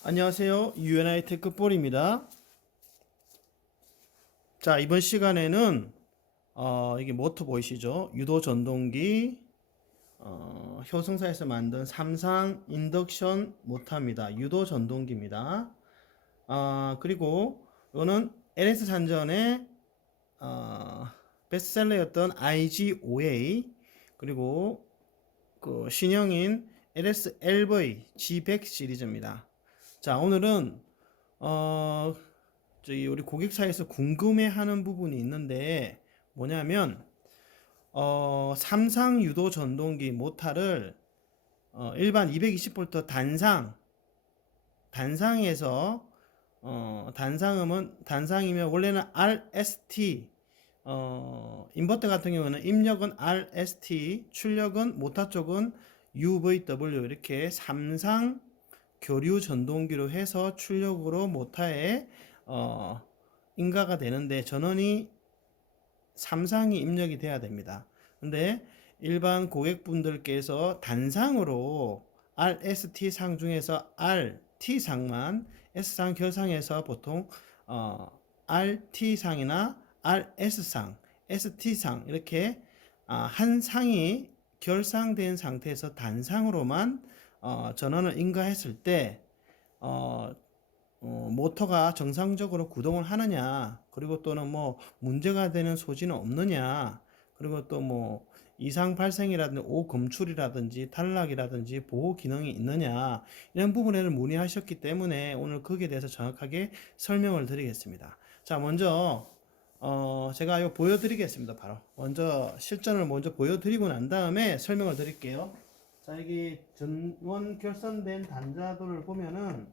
안녕하세요. UNI 테크볼입니다. 자, 이번 시간에는 이게 모터 보이시죠? 유도 전동기 효성사에서 만든 삼상 인덕션 모터입니다. 유도 전동기입니다. 그리고 이거는 LS 산전의 베스트셀러였던 IG5A 그리고 그 신형인 LS-LV G100 시리즈입니다. 자, 오늘은 저희 우리 고객사에서 궁금해하는 부분이 있는데 뭐냐면 삼상 유도 전동기 모터를 일반 220V 단상에서 단상이면 원래는 RST 인버터 같은 경우는 입력은 RST, 출력은 모터 쪽은 UVW 이렇게 삼상 교류 전동기로 해서 출력으로 모터에 인가가 되는데 전원이 삼상이 입력이 돼야 됩니다. 근데 일반 고객분들께서 단상으로 RST 상 중에서 RT 상만 S상 결상에서 보통 RT 상이나 RS 상, ST 상 이렇게 한 상이 결상된 상태에서 단상으로만 전원을 인가했을 때 모터가 정상적으로 구동을 하느냐, 그리고 또는 뭐 문제가 되는 소지는 없느냐, 그리고 또 뭐 이상 발생이라든지 오검출이라든지 탈락이라든지 보호 기능이 있느냐, 이런 부분을 문의하셨기 때문에 오늘 거기에 대해서 정확하게 설명을 드리겠습니다. 자, 먼저 제가 이거 보여드리겠습니다. 바로 먼저 실전을 먼저 보여드리고 난 다음에 설명을 드릴게요. 자, 여기 전원 결선된 단자도를 보면은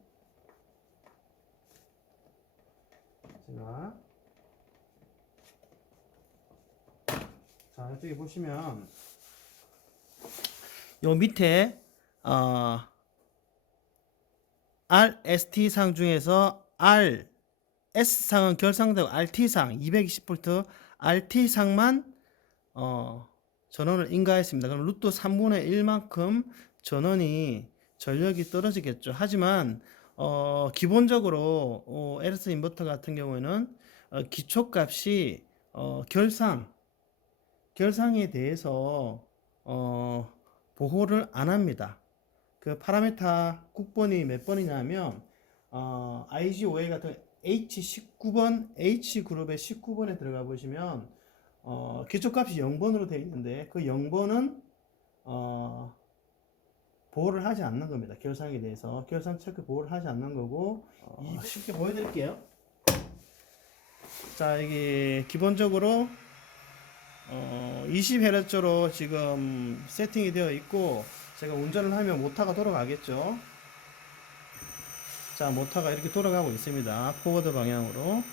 제가 자, 이쪽에 보시면 요 밑에 RST 상 중에서 RS 상은 결상되고 RT 상 220V RT 상만 전원을 인가했습니다. 그럼 루트 3분의 1만큼 전원이 전력이 떨어지겠죠. 하지만 기본적으로 LS 인버터 같은 경우에는 기초값이 결상에 대해서 보호를 안 합니다. 그 파라메타 국번이 몇 번이냐면 IG5A 같은 H19번 H그룹의 19번에 들어가 보시면 기초값이 0번으로 되어 있는데 그 0번은 보호를 하지 않는 겁니다. 결상에 대해서 결상 체크 보호를 하지 않는 거고 쉽게 보여드릴게요. 자, 이게 기본적으로 20Hz로 지금 세팅이 되어 있고 제가 운전을 하면 모터가 돌아가겠죠. 자, 모터가 이렇게 돌아가고 있습니다. 포워드 방향으로.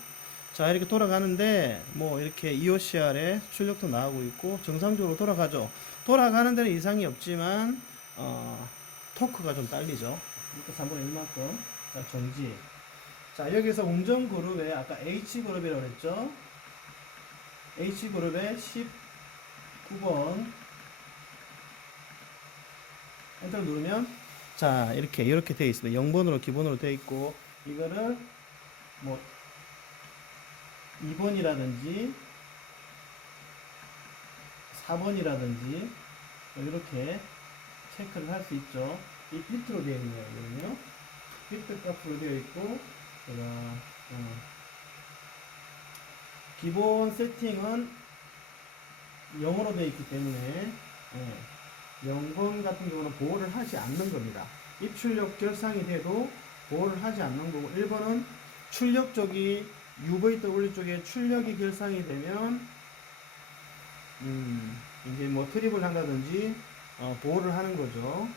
자, 이렇게 돌아가는데 뭐 이렇게 EOCR에 출력도 나오고 있고 정상적으로 돌아가죠. 돌아가는 데는 이상이 없지만 토크가 좀 딸리죠. 이렇게 3분의 1만큼. 자, 정지. 자, 여기서 운전 그룹에 아까 H그룹이라고 했죠. H그룹에 19번 엔터를 누르면 자, 이렇게 되어 있습니다. 0번으로 기본으로 되어 있고 이거를 뭐 2번이라든지 4번이라든지 이렇게 체크를 할 수 있죠. 이 비트로 되어 있네요. 이거는요. 비트 값으로 되어 있고 제가 기본 세팅은 0으로 되어 있기 때문에 0번 같은 경우는 보호를 하지 않는 겁니다. 입출력 결상이 돼도 보호를 하지 않는 거고 1번은 출력 쪽이 UVW 쪽에 출력이 결상이 되면 이제 뭐 트립을 한다든지 보호를 하는 거죠.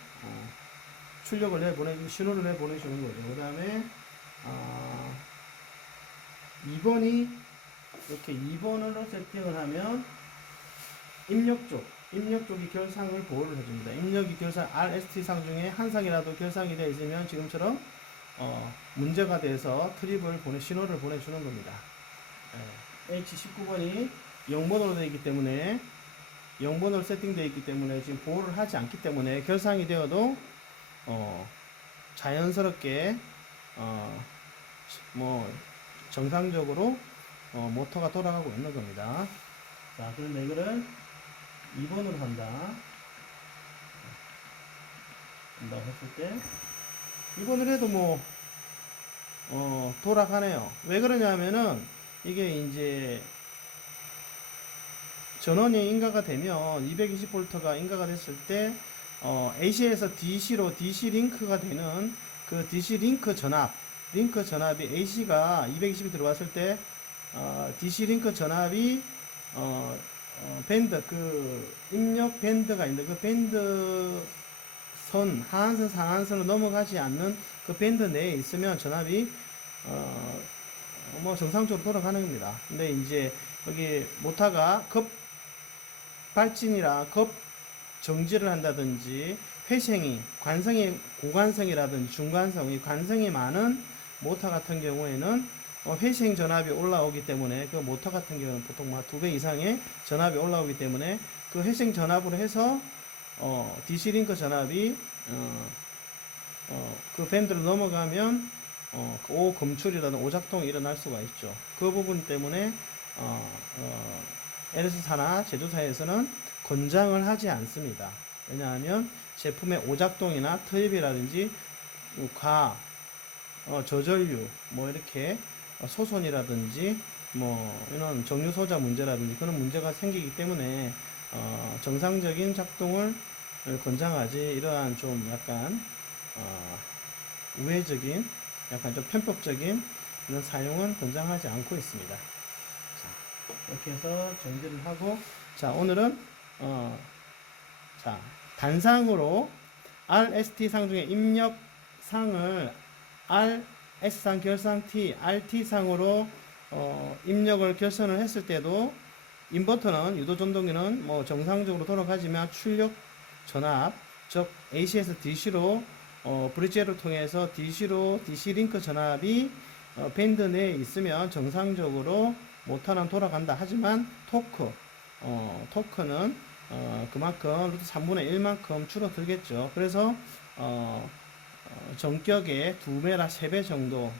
출력을 내보내주고 신호를 내보내주는 거죠. 그 다음에 2번이 이렇게 2번으로 세팅을 하면 입력 쪽이 결상을 보호를 해줍니다. 입력이 결상 RST 상 중에 한 상이라도 결상이 되어 있으면 지금처럼 문제가 돼서 트립을 신호를 보내주는 겁니다. H19번이 0번으로 되어 있기 때문에 0번으로 세팅되어 있기 때문에 지금 보호를 하지 않기 때문에 결상이 되어도 자연스럽게 어, 뭐 정상적으로 모터가 돌아가고 있는 겁니다. 자, 그런데 이거를 2번으로 한다. 한다고 했을 때 2번을 해도 뭐 돌아가네요. 왜 그러냐면은 이게 이제 전원이 인가가 되면 220V가 인가가 됐을 때 AC에서 DC로 DC 링크가 되는 그 DC 링크 전압이 AC가 220이 들어왔을 때 DC 링크 전압이 밴드 그 입력 밴드가 있는데 그 밴드 선 하한선 상한선을 넘어가지 않는 그 밴드 내에 있으면 전압이 뭐 정상적으로 돌아가는 겁니다. 근데 이제 여기 모터가 급 발진이라 급 정지를 한다든지 회생이 관성이 고관성이라든지 중관성이 관성이 많은 모터 같은 경우에는 회생 전압이 올라오기 때문에 그 모터 같은 경우는 보통 막 2배 이상의 전압이 올라오기 때문에 그 회생 전압으로 해서 DC 링크 전압이 그 밴드로 넘어가면 오검출이라든 오작동이 일어날 수가 있죠. 그 부분 때문에 LS사나 제조사에서는 권장을 하지 않습니다. 왜냐하면 제품의 오작동이나 트입이라든지 저전류 뭐 이렇게 소손이라든지 뭐 이런 정유 소자 문제라든지 그런 문제가 생기기 때문에 정상적인 작동을 권장하지 이러한 좀 약간 우회적인 약간 좀 편법적인 이런 사용은 권장하지 않고 있습니다. 자, 이렇게 해서 정리를 하고 자 오늘은 자 단상으로 RST상 중에 입력상을 RS상 결상 T, RT상으로 입력을 결선을 했을 때도 인버터는 유도전동기는 뭐 정상적으로 돌아가지만 출력 전압 즉 AC에서 DC로 브릿지를 통해서 DC로 DC 링크 전압이 밴드 내에 있으면 정상적으로 모터는 돌아간다. 하지만 토크는 그만큼 루트 3분의 1만큼 줄어들겠죠. 그래서 전격의 2배나 3배 정도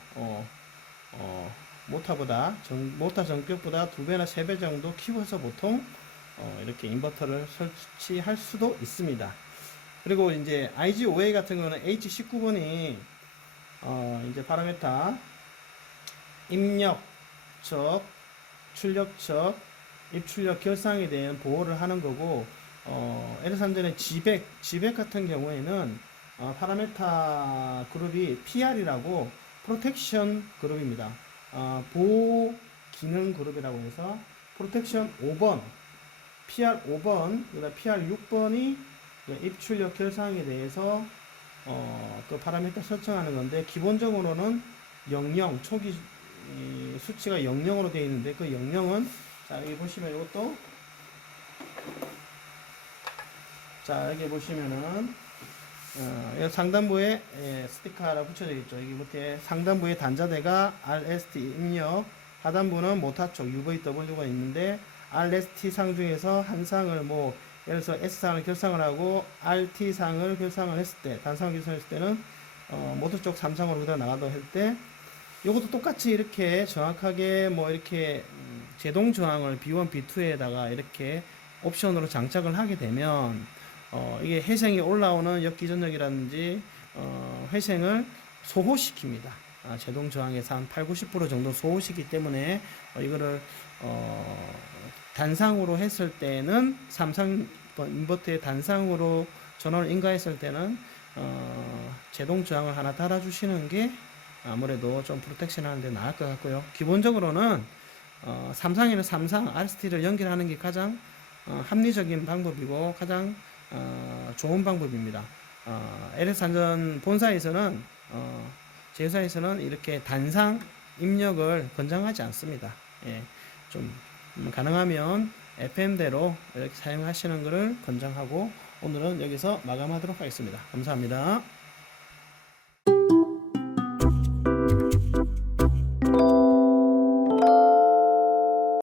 모터 전격보다 2배나 3배 정도 키워서 보통 이렇게 인버터를 설치할 수도 있습니다. 그리고 이제 IGOA 같은 경우는 H19번이 이제 파라메타 입력 척, 출력 척, 입출력 결상에 대한 보호를 하는 거고 LS3전의 G백 같은 경우에는 파라메타 그룹이 PR이라고 프로텍션 그룹입니다. 보호 기능 그룹이라고 해서 프로텍션 5번, PR 5번, 그다음 PR 6번이 입출력 결상에 대해서 그 파라미터 설정하는 건데 기본적으로는 00 초기 수치가 00으로 되어 있는데 그 00은 자 여기 보시면 이것도 자 여기 보시면은 여기 상단부에 스티커가 붙여져 있죠. 여기 밑에 상단부에 단자대가 RST 입력, 하단부는 모타 쪽 UVW가 있는데 RST 상 중에서 한 상을 뭐 예를 들어서 S상을 결상을 하고 RT상을 결상을 했을 때 단상을 결상했을 때는 모터 쪽 3상으로 그대로 나가도 할 때 이것도 똑같이 이렇게 정확하게 뭐 이렇게 제동 저항을 B1, B2에다가 이렇게 옵션으로 장착을 하게 되면 이게 회생이 올라오는 역기전력이라든지 회생을 소호시킵니다. 제동 저항에서 한 8, 90% 정도 소호시키기 때문에 이거를 단상으로 했을 때는 삼성 인버터의 단상으로 전원을 인가했을 때는 제동 저항을 하나 달아주시는 게 아무래도 좀 프로텍션 하는데 나을 것 같고요. 기본적으로는 삼상에는 삼상 RST를 연결하는 게 가장 합리적인 방법이고 가장 좋은 방법입니다. LS산전 본사에서는 제휴사에서는 이렇게 단상 입력을 권장하지 않습니다. 예, 좀 가능하면 FM대로 이렇게 사용하시는 것을 권장하고 오늘은 여기서 마감하도록 하겠습니다. 감사합니다.